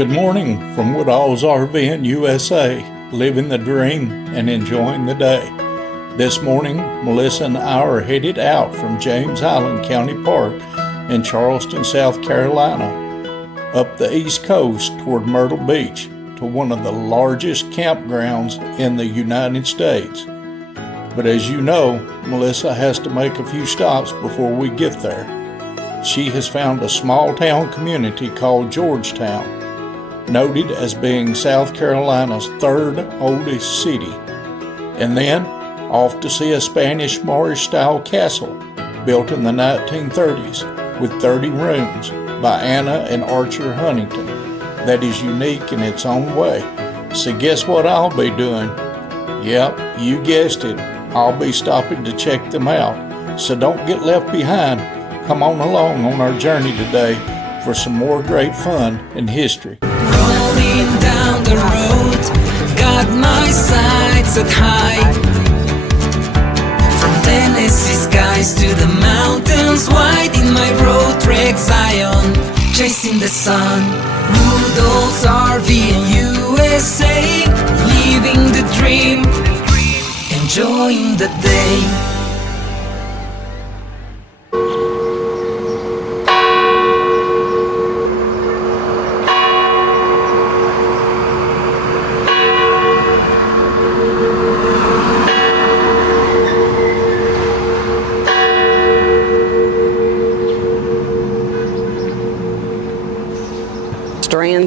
Good morning from Woodallsrvnusa, living the dream and enjoying the day. This morning, Melissa and I are headed out from James Island County Park in Charleston, South Carolina, up the East Coast toward Myrtle Beach to one of the largest campgrounds in the United States. But as you know, Melissa has to make a few stops before we get there. She has found a small town community called Georgetown, noted as being South Carolina's third oldest city, and then off to see a Spanish-Moorish style castle built in the 1930s with 30 rooms by Anna and Archer Huntington that is unique in its own way. So guess what I'll be doing? Yep, you guessed it, I'll be stopping to check them out. So don't get left behind. Come on along on our journey today for some more great fun and history. Rolling down the road, got my sights set high. From Tennessee skies to the mountains wide, in my road trek Zion, chasing the sun. Woodallsrvnusa, living the dream, enjoying the day.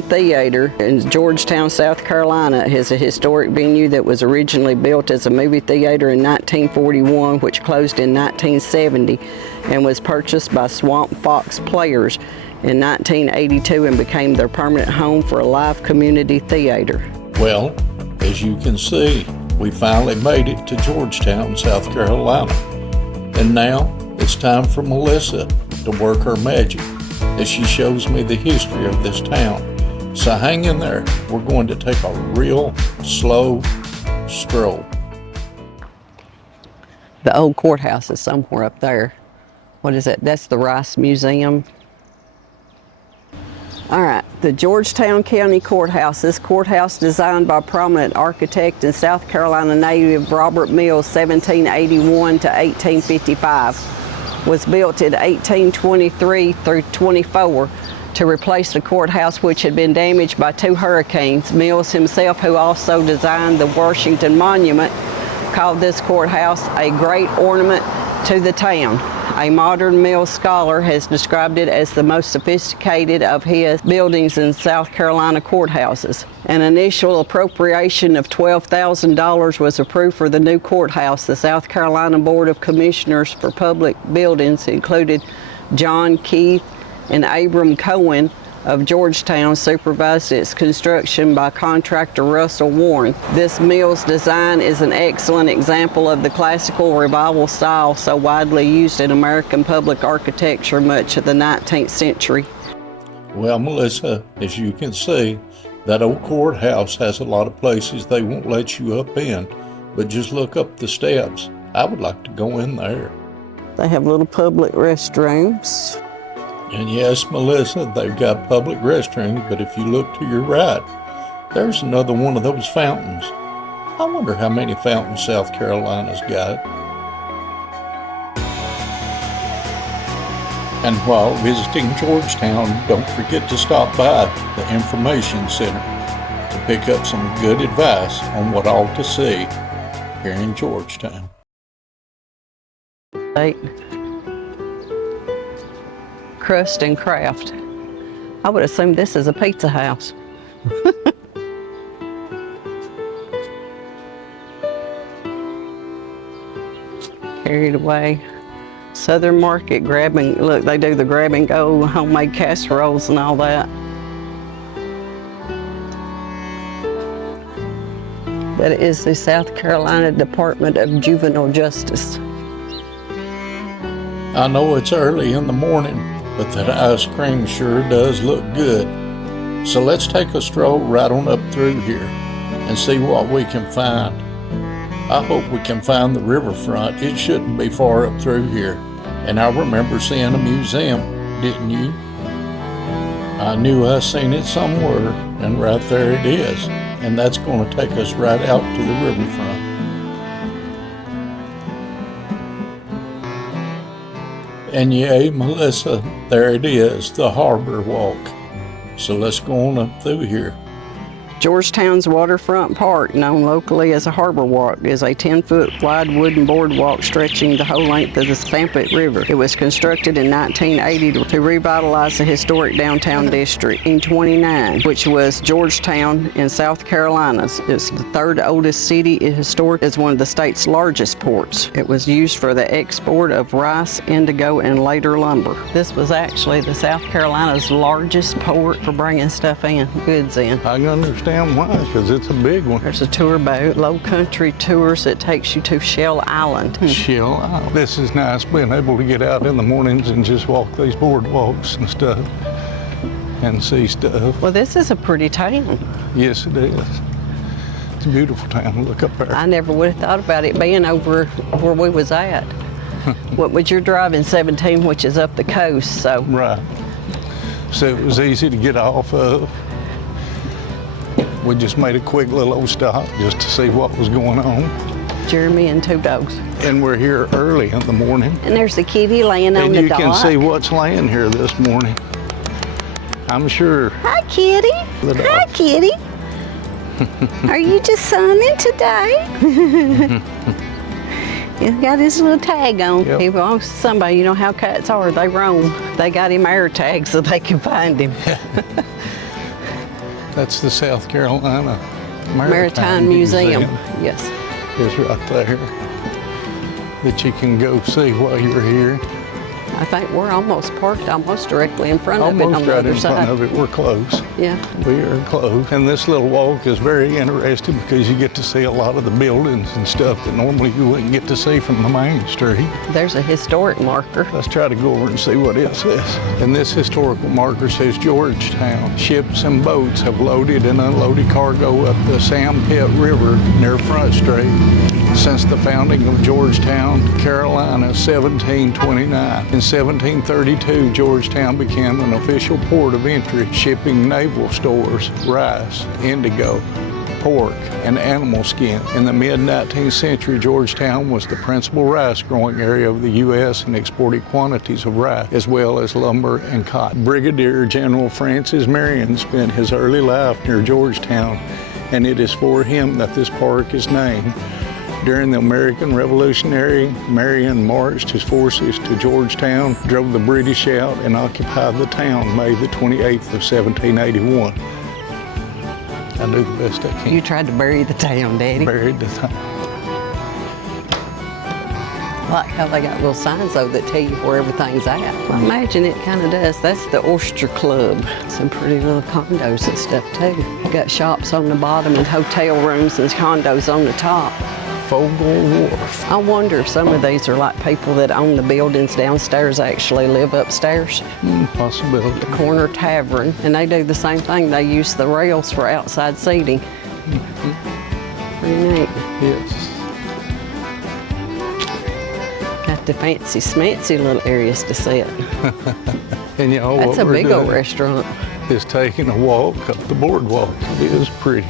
Theater in Georgetown, South Carolina is a historic venue that was originally built as a movie theater in 1941, which closed in 1970 and was purchased by Swamp Fox Players in 1982 and became their permanent home for a live community theater. Well, as you can see, we finally made it to Georgetown, South Carolina. And now it's time for Melissa to work her magic as she shows me the history of this town. So hang in there, we're going to take a real slow stroll. The old courthouse is somewhere up there. What is that? That's the Rice Museum. All right, the Georgetown County Courthouse. This courthouse, designed by prominent architect and South Carolina native Robert Mills, 1781 to 1855, was built in 1823 through 24 to replace the courthouse, which had been damaged by 2 hurricanes. Mills himself, who also designed the Washington Monument, called this courthouse a great ornament to the town. A modern Mills scholar has described it as the most sophisticated of his buildings in South Carolina courthouses. An initial appropriation of $12,000 was approved for the new courthouse. The South Carolina Board of Commissioners for Public Buildings included John Keith and Abram Cohen of Georgetown supervised its construction by contractor Russell Warren. This Mills design is an excellent example of the classical revival style so widely used in American public architecture much of the 19th century. Well, Melissa, as you can see, that old courthouse has a lot of places they won't let you up in, but just look up the steps. I would like to go in there. They have little public restrooms. And yes, Melissa, they've got public restrooms, but if you look to your right, there's another one of those fountains. I wonder how many fountains South Carolina's got. And while visiting Georgetown, don't forget to stop by the Information Center to pick up some good advice on what all to see here in Georgetown. Crust and Craft. I would assume this is a pizza house. Carried Away. Southern Market, look, they do the grab and go homemade casseroles and all that. That is the South Carolina Department of Juvenile Justice. I know it's early in the morning, but that ice cream sure does look good. So let's take a stroll right on up through here and see what we can find. I hope we can find the riverfront. It shouldn't be far up through here. And I remember seeing a museum, didn't you? I knew I seen it somewhere, and right there it is. And that's going to take us right out to the riverfront. And yay, Melissa, there it is, the Harborwalk. So let's go on up through here. Georgetown's waterfront park, known locally as a Harborwalk, is a 10-foot wide wooden boardwalk stretching the whole length of the Sampit River. It was constructed in 1980 to revitalize the historic downtown district. In 1929, which was Georgetown in South Carolina. It's the third oldest city. It historic is one of the state's largest ports. It was used for the export of rice, indigo, and later lumber. This was actually the South Carolina's largest port for bringing stuff in, goods in. I can understand why, because it's a big one. There's a tour boat, low country tours that takes you to Shell Island. Shell Island. This is nice, being able to get out in the mornings and just walk these boardwalks and stuff and see stuff. Well, this is a pretty town. Yes, it is. It's a beautiful town. Look up there. I never would have thought about it being over where we was at. What was your driving 17, which is up the coast, so. Right. So it was easy to get off of. We just made a quick little old stop just to see what was going on. Jeremy and two dogs. And we're here early in the morning. And there's a kitty laying on and the you dock. can see what's laying here this morning. I'm sure. Hi, kitty. The dog. Hi, kitty. Are you just sunning today? He's got his little tag on. Yep. He belongs to somebody. You know how cats are. They roam. They got him air tags so they can find him. That's the South Carolina Maritime Museum. Yes. It's right there that you can go see while you're here. I think we're almost parked almost directly in front of it Almost on the right other in side. front of it. We're close. Yeah. We are close. And this little walk is very interesting because you get to see a lot of the buildings and stuff that normally you wouldn't get to see from the main street. There's a historic marker. Let's try to go over and see what it says. And this historical marker says Georgetown. Ships and boats have loaded and unloaded cargo up the Sampit River near Front Street since the founding of Georgetown, Carolina, 1729. In 1732, Georgetown became an official port of entry, shipping naval stores, rice, indigo, pork, and animal skin. In the mid-19th century, Georgetown was the principal rice growing area of the U.S. and exported quantities of rice, as well as lumber and cotton. Brigadier General Francis Marion spent his early life near Georgetown, and it is for him that this park is named. During the American Revolutionary, Marion marched his forces to Georgetown, drove the British out, and occupied the town May the 28th of 1781. I do the best I can. You tried to bury the town, Daddy. Buried the town. I like how they got little signs, though, that tell you where everything's at. I imagine it kind of does. That's the Oyster Club. Some pretty little condos and stuff, too. Got shops on the bottom and hotel rooms and condos on the top. Fogle Wharf. I wonder if some of these are like people that own the buildings downstairs actually live upstairs. Possibility. The Corner Tavern, and they do the same thing. They use the rails for outside seating. Pretty neat. Yes. Got the fancy smancy little areas to sit. And you know That's what a we're big old doing restaurant. is taking a walk up the boardwalk. It is pretty.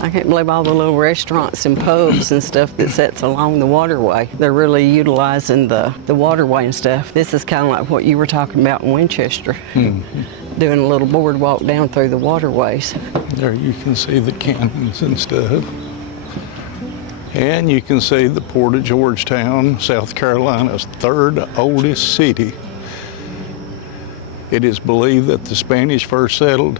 I can't believe all the little restaurants and pubs and stuff that sits along the waterway. They're really utilizing the waterway and stuff. This is kind of like what you were talking about in Winchester. Doing a little boardwalk down through the waterways. There you can see the canyons and stuff. And you can see the Port of Georgetown, South Carolina's third oldest city. It is believed that the Spanish first settled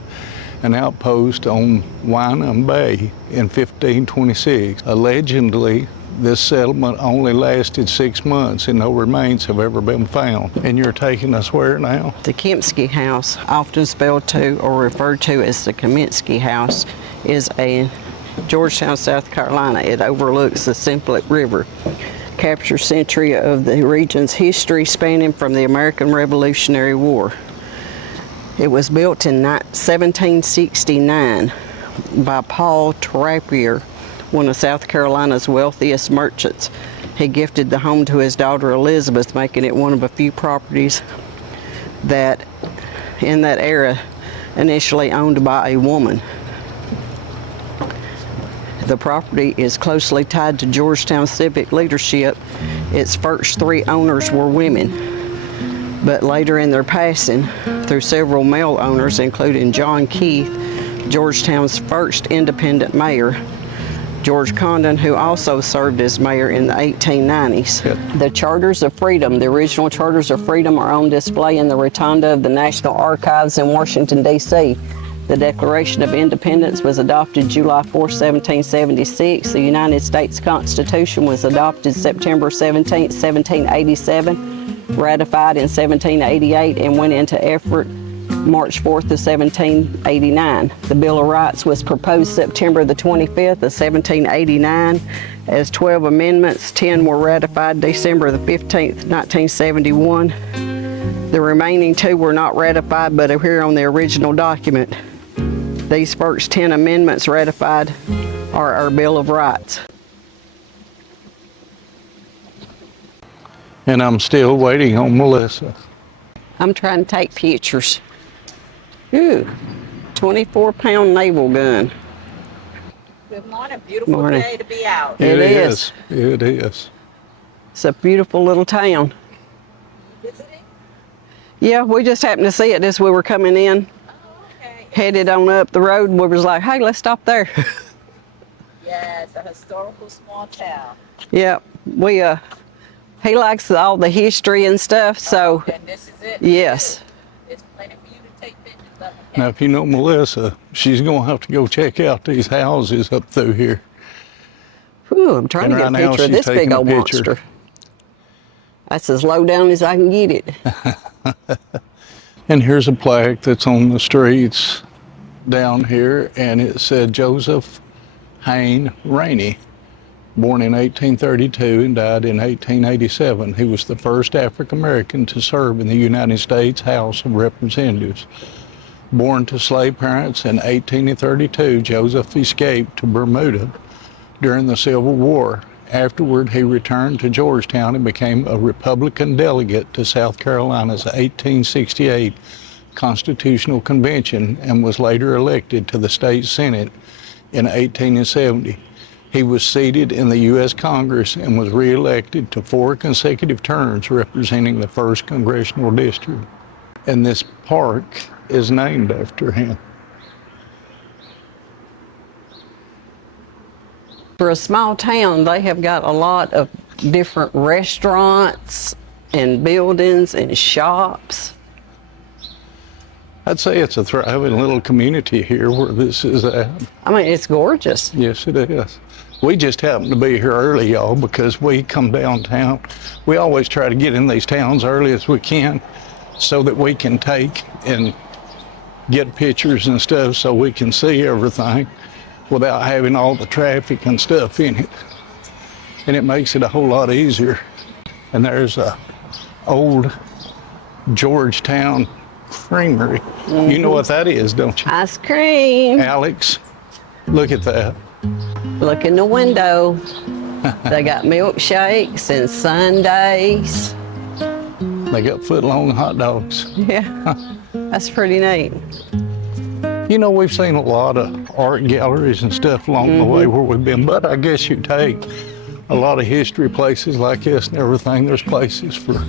an outpost on Wynham Bay in 1526. Allegedly, this settlement only lasted 6 months and no remains have ever been found. And you're taking us where now? The Kaminski House, often spelled to or referred to as the Kaminski House, is in Georgetown, South Carolina. It overlooks the Sampit River. Captures century of the region's history spanning from the American Revolutionary War. It was built in 1769 by Paul Trappier, one of South Carolina's wealthiest merchants. He gifted the home to his daughter Elizabeth, making it one of a few properties that in that area initially owned by a woman. The property is closely tied to Georgetown civic leadership. Its first 3 owners were women, but later in their passing, through several male owners, including John Keith, Georgetown's first independent mayor, George Condon, who also served as mayor in the 1890s. The Charters of Freedom, the original Charters of Freedom, are on display in the Rotunda of the National Archives in Washington, D.C. The Declaration of Independence was adopted July 4, 1776. The United States Constitution was adopted September 17, 1787, ratified in 1788, and went into effect March 4th of 1789. The Bill of Rights was proposed September the 25th of 1789 as 12 amendments. 10 were ratified December the 15th, 1971. The remaining 2 were not ratified but appear on the original document. These first 10 amendments ratified are our Bill of Rights. And I'm still waiting on Melissa. I'm trying to take pictures. Ooh, 24-pound naval gun. Good morning. Beautiful Morning. day to be out. It is. It is. It's a beautiful little town. Visiting? Yeah, we just happened to see it as we were coming in. Okay. Headed on up the road, and we was like, hey, let's stop there. Yeah, it's a historical small town. Yeah, he likes all the history and stuff, so And this is it. yes. There's plenty for you to take pictures of. Now, if you know Melissa, she's going to have to go check out these houses up through here. Whew, I'm trying And to get right a now picture of she's this big taking a old picture. monster. That's as low down as I can get it. And here's a plaque that's on the streets down here, and it said Joseph Hayne Rainey, born in 1832 and died in 1887. He was the first African American to serve in the United States House of Representatives. Born to slave parents in 1832, Joseph escaped to Bermuda during the Civil War. Afterward, he returned to Georgetown and became a Republican delegate to South Carolina's 1868 Constitutional Convention and was later elected to the state Senate in 1870. He was seated in the U.S. Congress and was re-elected to 4 consecutive terms representing the 1st Congressional District. And this park is named after him. For a small town, they have got a lot of different restaurants and buildings and shops. I'd say it's a thriving little community here where this is at. I mean, it's gorgeous. Yes, it is. We just happen to be here early, y'all, because we come downtown. We always try to get in these towns early as we can so that we can take and get pictures and stuff so we can see everything without having all the traffic and stuff in it. And it makes it a whole lot easier. And there's a old Georgetown Creamery. Mm-hmm. You know what that is, don't you? Ice cream. Alex, look at that. Look in the window. They got milkshakes and sundaes. They got foot-long hot dogs. Yeah, that's pretty neat. You know, we've seen a lot of art galleries and stuff along the way where we've been, but I guess you take a lot of history places like this and everything. There's places for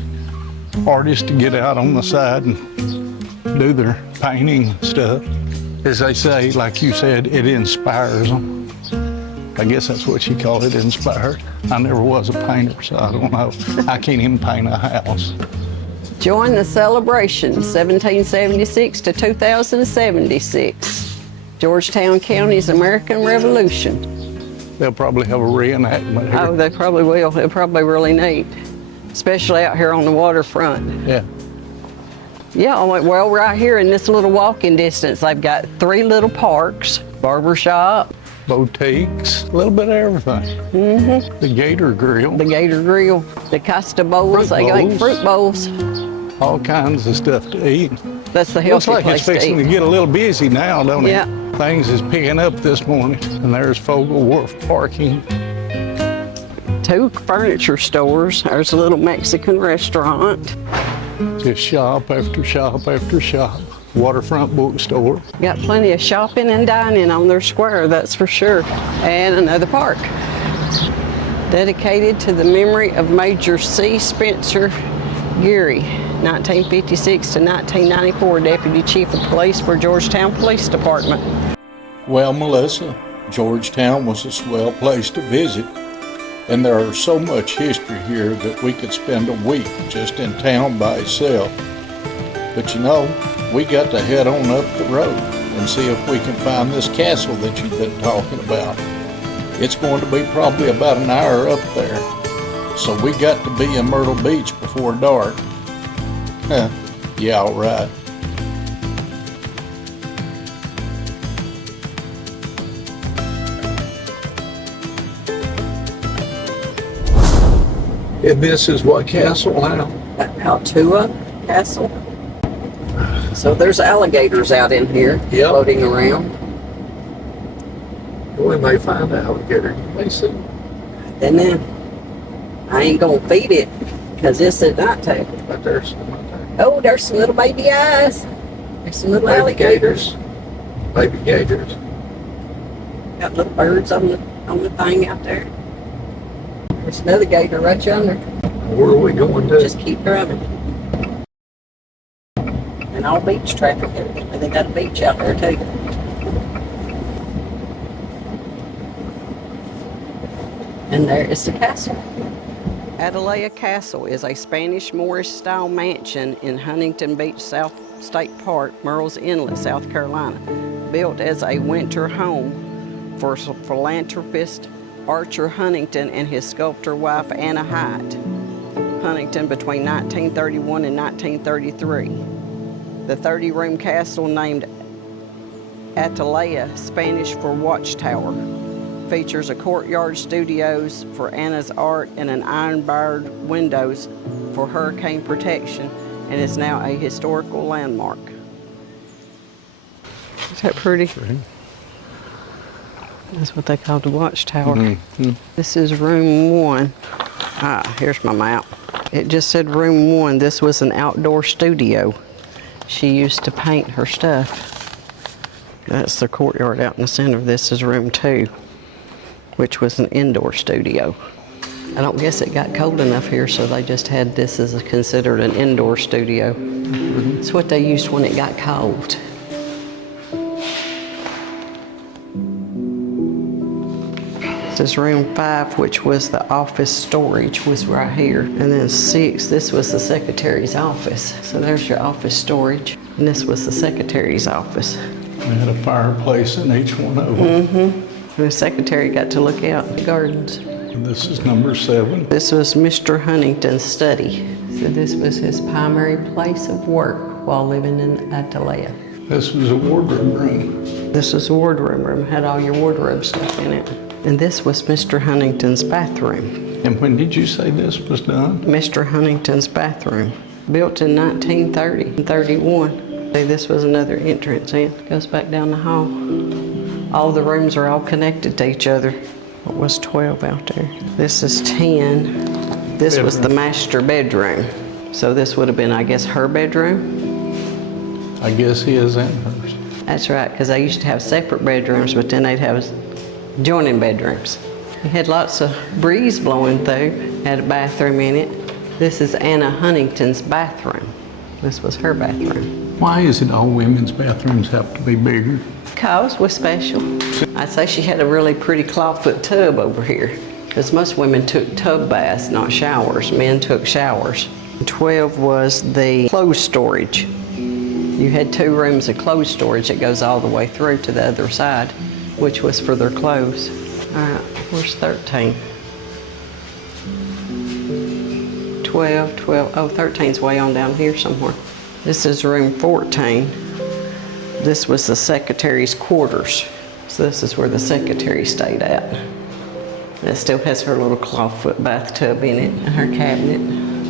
artists to get out on the side and do their painting and stuff. As they say, like you said, it inspires them. I guess that's what you call it, inspired. I never was a painter, so I don't know. I can't even paint a house. Join the celebration, 1776 to 2076. Georgetown County's American Revolution. They'll probably have a reenactment here. Oh, they probably will. It'll probably be really neat, especially out here on the waterfront. Yeah. Yeah, well, right here in this little walking distance, they've got 3 little parks, barbershop, Boutiques, a little bit of everything. Mm-hmm. The Gator Grill. the Gator Grill, the Costa Bowls. They Fruit got fruit bowls. All kinds of stuff to eat. That's the Looks healthy like place it's fixing to to eat. get a little busy now, don't it? Yeah. Things is picking up this morning. And there's Fogle Wharf parking. 2 furniture stores. There's a little Mexican restaurant. Just shop after shop after shop. Waterfront bookstore. Got plenty of shopping and dining on their square, that's for sure. And another park. Dedicated to the memory of Major C. Spencer Geary, 1956 to 1994, Deputy Chief of Police for Georgetown Police Department. Well, Melissa, Georgetown was a swell place to visit, and there are so much history here that we could spend a week just in town by itself. But you know, we got to head on up the road and see if we can find this castle that you've been talking about. It's going to be probably about an hour up there, so we got to be in Myrtle Beach before dark. Yeah, all right. And this is what castle now? Altua Castle. So there's alligators out in here, Yep. floating around. We may find an alligator. You may see. And then I ain't gonna feed it because it's at nighttime. But there's some right there. Oh, there's some little baby eyes. There's some little Baby alligators. Baby gators. Got little birds on the thing out there. There's another gator right yonder. Where are we going to? Just keep driving. And all beach traffic. And they got a beach out there too. And there is the castle. Atalaya Castle is a Spanish-Moorish style mansion in Huntington Beach State Park, Murrells Inlet, South Carolina. Built as a winter home for philanthropist Archer Huntington and his sculptor wife Anna Hyatt Huntington between 1931 and 1933. The 30-room castle named Atalaya, Spanish for watchtower, features a courtyard studios for Anna's art and an iron-barred windows for hurricane protection, and is now a historical landmark. Is that pretty? That's what they call the watchtower. Mm-hmm. This is room 1. Here's my map. It just said room 1. This was an outdoor studio. She used to paint her stuff. That's the courtyard out in the center. This is room 2, which was an indoor studio. I don't guess it got cold enough here, so they just had this as considered an indoor studio. It's what they used when it got cold. This is room 5, which was the office storage, was right here. And then 6, this was the secretary's office. So there's your office storage. And this was the secretary's office. We had a fireplace in each one of them. And the secretary got to look out the gardens. And this is number 7. This was Mr. Huntington's study. So this was his primary place of work while living in Atalaya. This was a wardrobe room. This was a wardrobe room, had all your wardrobe stuff in it. And this was Mr. Huntington's bathroom. And when did you say this was done? Mr. Huntington's bathroom, built in 1930 and 31. See, this was another entrance in. Goes back down the hall. All the rooms are all connected to each other. What was 12 out there? This is 10. This was the master bedroom. So this would have been, I guess, her bedroom. I guess his and hers. That's right, because they used to have separate bedrooms, but then they'd have joining bedrooms. It had lots of breeze blowing through, had a bathroom in it. This is Anna Huntington's bathroom. This was her bathroom. Why is it all women's bathrooms have to be bigger? Because we're special. I'd say she had a really pretty clawfoot tub over here, because most women took tub baths, not showers. Men took showers. 12 was the clothes storage. You had 2 rooms of clothes storage that goes all the way through to the other side, which was for their clothes. All right, where's 13? 12, oh, 13's way on down here somewhere. This is room 14. This was the secretary's quarters. So this is where the secretary stayed at. It still has her little clawfoot bathtub in it and her cabinet.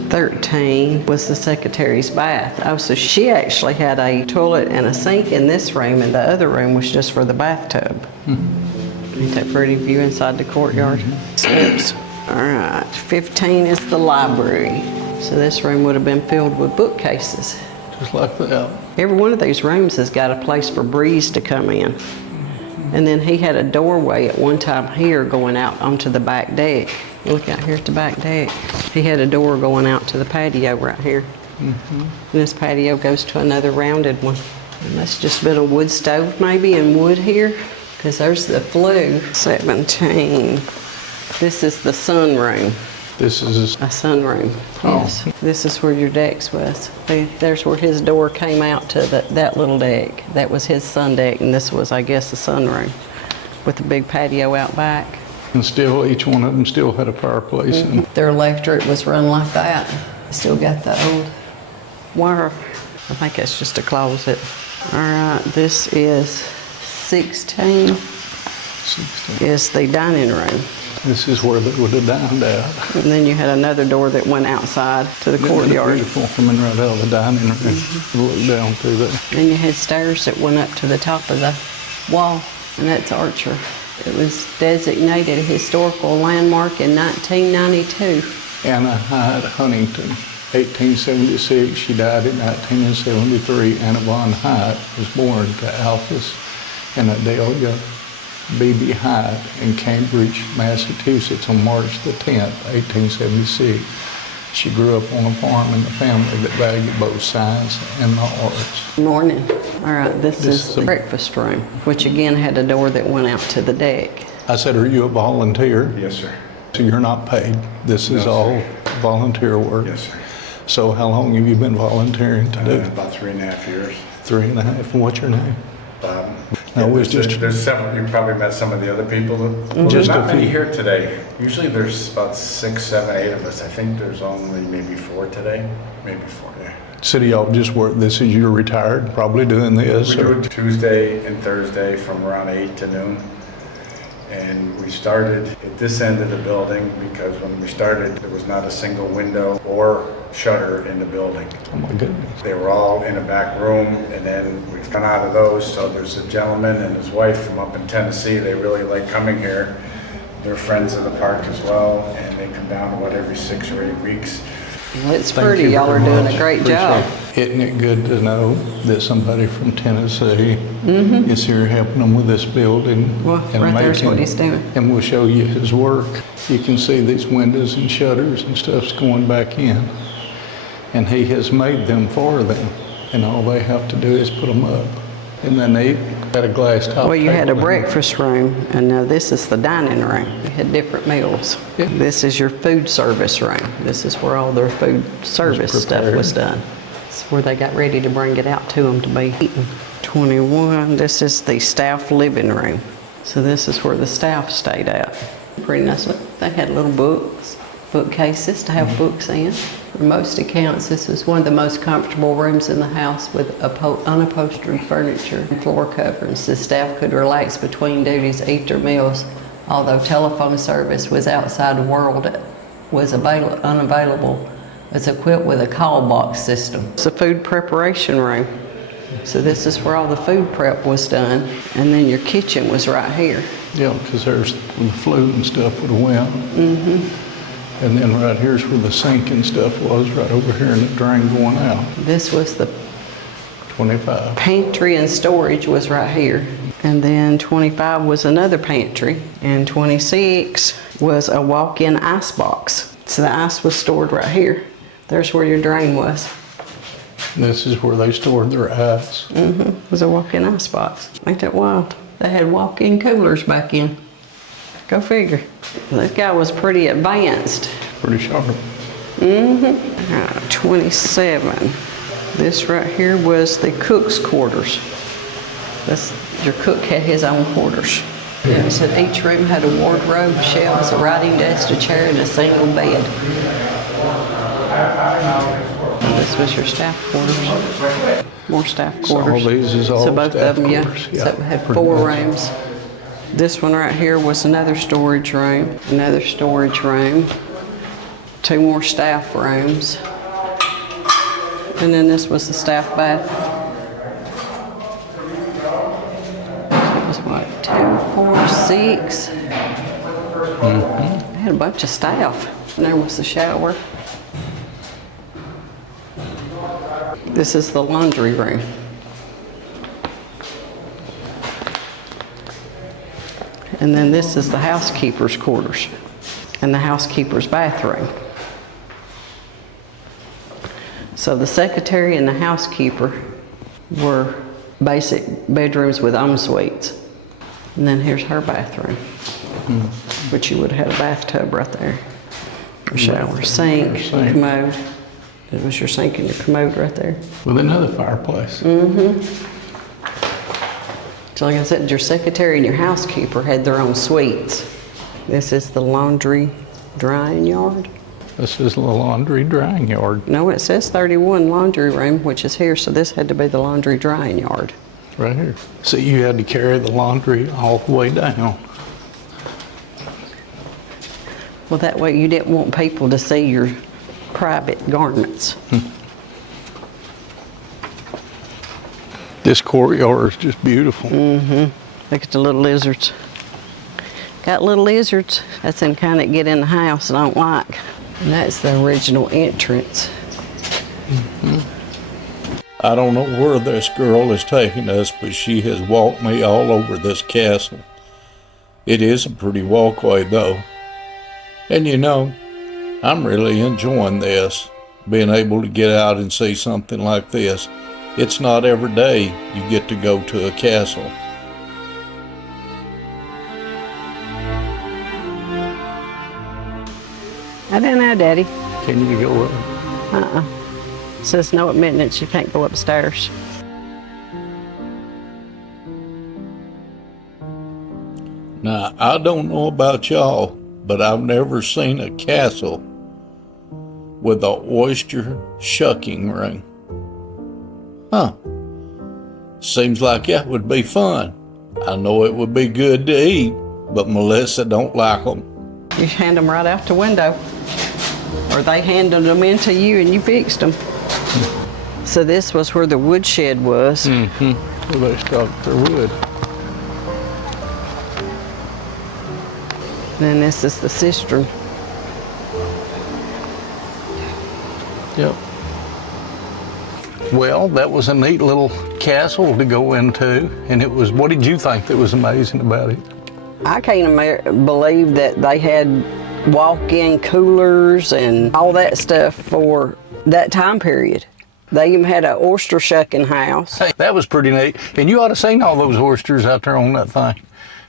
13 was the secretary's bath. Oh, so she actually had a toilet and a sink in this room, and the other room was just for the bathtub. Ain't that pretty view inside the courtyard? Steps. All right, 15 is the library. So this room would have been filled with bookcases. just like that. Every one of these rooms has got a place for breeze to come in. And then he had a doorway at one time here going out onto the back deck. Look out here at the back deck. He had a door going out to the patio right here. And this patio goes to another rounded one. And that's just been a wood stove maybe and wood here, because there's the flue. 17. This is the sunroom. This is A sunroom, yes. This is where your decks was. There's where his door came out to that little deck. That was his sun deck, and this was, I guess, the sunroom with the big patio out back. and still each one of them still had a fireplace. And Their electric was run like that. Still got the old wire. I think that's just a closet. All right, this is 16. 16. Is the dining room. This is where they would have dined at. And then you had another door that went outside to the courtyard. Beautiful, coming right out of the dining room. Look down through there. And you had stairs that went up to the top of the wall, and that's Archer. It was designated a historical landmark in 1992. Anna Hyatt Huntington, 1876. She died in 1973. Anna von Hyatt was born to Alphys and Adelia B.B. Hyatt in Cambridge, Massachusetts on March the 10th, 1876. She grew up on a farm in a family that valued both science and the arts. Morning. All right, this is the breakfast room, which again had a door that went out to the deck. I said, are you a volunteer? Yes, sir. So you're not paid. This is No, all sir. volunteer work. Yes, sir. So how long have you been volunteering to do? About 3.5 years. 3.5. And what's your name? Bob. No, it was just- There's several, you probably met some of the other people. There's Just not a many few. here today. Usually there's about 6, 7, 8 of us. I think there's only maybe 4 today. Maybe 4, yeah. So y'all just work, this is you're retired, probably doing this? We or- do it Tuesday and Thursday from around 8 to noon. And we started at this end of the building because when we started, there was not a single window or shutter in the building. Oh my goodness. They were all in a back room, and then we've gone out of those, so there's a gentleman and his wife from up in Tennessee. They really like coming here. They're friends of the park as well, and they come down, every 6 or 8 weeks. Well, it's Thank pretty. you Y'all are very doing much. a great Appreciate job. it. Isn't it good to know that somebody from Tennessee is here helping them with this building? Well, and right there's what making- he's doing. And we'll show you his work. You can see these windows and shutters and stuff's going back in. And he has made them for them. And all they have to do is put them up. And then they got a glass top. Well, you had a table in there. breakfast room, and now this is the dining room. You had different meals. Yeah. This is your food service room. This is where all their food service stuff prepared. was done. It's where they got ready to bring it out to them to be eaten. 21, this is the staff living room. So this is where the staff stayed at. Pretty nice. Look, they had little books, bookcases to have books in. For most accounts, this was one of the most comfortable rooms in the house with unupholstered furniture and floor coverings. The staff could relax between duties, eat their meals, although telephone service was outside the world, was unavailable. It's equipped with a call box system. It's a food preparation room. So this is where all the food prep was done, and then your kitchen was right here. Yeah, because there's where the flue and stuff would have went. And then right here's where the sink and stuff was, right over here in the drain going out. This was the 25. pantry and storage was right here. And then 25 was another pantry, and 26 was a walk-in ice box. So the ice was stored right here. There's where your drain was. This is where they stored their ice. It was a walk-in ice box. Ain't that wild? They had walk-in coolers back in. Go figure. That guy was pretty advanced. Pretty sharp. 27. This right here was the cook's quarters. Your cook had his own quarters. It said each room had a wardrobe, shelves, a writing desk, a chair, and a single bed. And this was your staff quarters. More staff So quarters. all these is all So both staff of them, quarters, yeah. yeah, So it had pretty 4 much. rooms. This one right here was another storage room, 2 more staff rooms, and then this was the staff bath. It was what, 2, 4, 6? They had a bunch of staff. And there was the shower. This is the laundry room. And then this is the housekeeper's quarters and the housekeeper's bathroom. So the secretary and the housekeeper were basic bedrooms with en suites. And then here's her bathroom, which you would have had a bathtub right there. Your shower, sink, commode. It was your sink and your commode right there. With another fireplace. So like I said, your secretary and your housekeeper had their own suites. This is the laundry drying yard. This is the laundry drying yard. No, it says 31 laundry room, which is here, so this had to be the laundry drying yard. Right here. So you had to carry the laundry all the way down. Well, that way you didn't want people to see your private garments. This courtyard is just beautiful. Look at the little lizards. Got little lizards. That's them kind that get in the house I don't like. And that's the original entrance. I don't know where this girl is taking us, but she has walked me all over this castle. It is a pretty walkway though. And you know, I'm really enjoying this, being able to get out and see something like this. It's not every day you get to go to a castle. I don't know, Daddy. Can you go up? Says no admittance, you can't go upstairs. Now, I don't know about y'all, but I've never seen a castle with an oyster-shucking ring. Huh. Seems like that would be fun. I know it would be good to eat, but Melissa don't like them. You hand them right out the window. Or they handed them in to you and you fixed them. So this was where the woodshed was. Where they stocked their wood. Then this is the cistern. Yep. Well, that was a neat little castle to go into. And it was, what did you think that was amazing about it? I can't believe that they had walk-in coolers and all that stuff for that time period. They even had an oyster-shucking house. Hey, that was pretty neat. And you ought to seen all those oysters out there on that thing.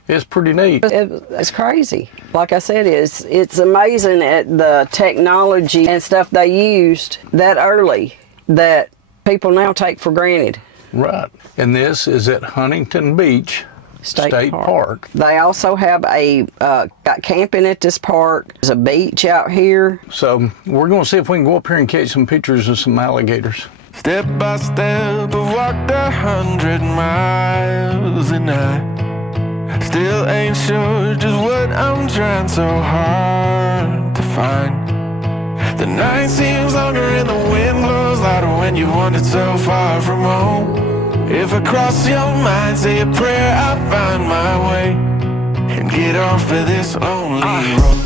It's pretty neat. It's crazy. Like I said, it's amazing at the technology and stuff they used that early that people now take for granted. Right. And this is at Huntington Beach State Park. They also have got camping at this park. There's a beach out here. So we're going to see if we can go up here and catch some pictures of some alligators. Step by step, I've walked 100 miles and I still ain't sure just what I'm trying so hard to find. The night seems longer and the wind blows louder when you wandered so far from home. If I cross your mind, say a prayer, I'll find my way and get off of this lonely road.